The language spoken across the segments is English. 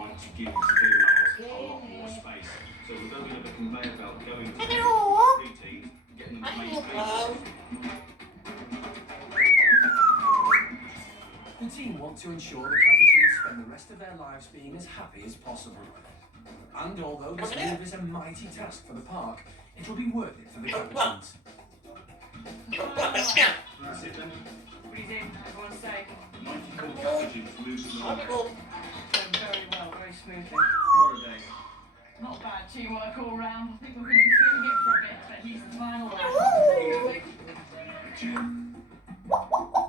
like to give the females a lot more space. So we're going to have a conveyor belt going to the preteens, getting them to make space. The team want to ensure the capuchins spend the rest of their lives being as happy as possible. And although this move is a mighty task for the park, it'll be worth it for the capuchins. That's it then. What do you think? Everyone say? 94 capuchins moving along. Going very well, very smoothly. What a day. Not bad teamwork all round. I think we're going to be feeling it for a bit, but he's the final one.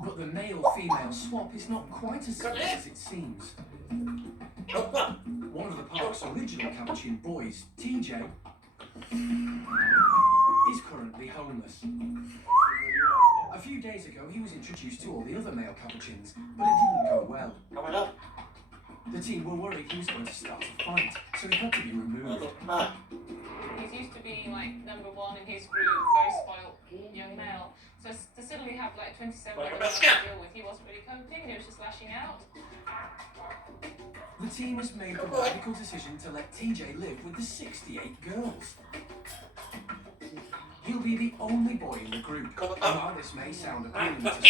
But the male-female swap is not quite as simple as it seems. One of the park's original capuchin boys, TJ, is currently homeless. A few days ago, he was introduced to all the other male capuchins, but it didn't go well. The team were worried he was going to start a fight, so he had to be removed. He's used to being like number one in his group, very spoiled young male. So to suddenly have like 27 other males to deal with, he wasn't really coping, he was just lashing out. The team has made the radical decision to let TJ live with the 68 girls. He'll be the only boy in the group, and while this may sound appealing to some,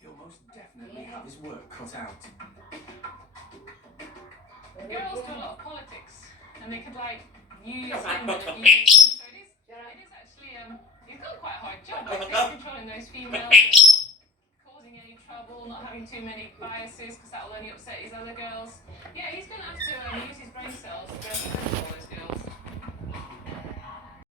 he'll most definitely have his work cut out. The girls do a lot of politics, and they could like use him and abuse him. So it is actually he's got quite a hard job. Like controlling those females and not causing any trouble, not having too many biases, because that will only upset his other girls. Yeah, he's going to have to use his brain cells to be able to control those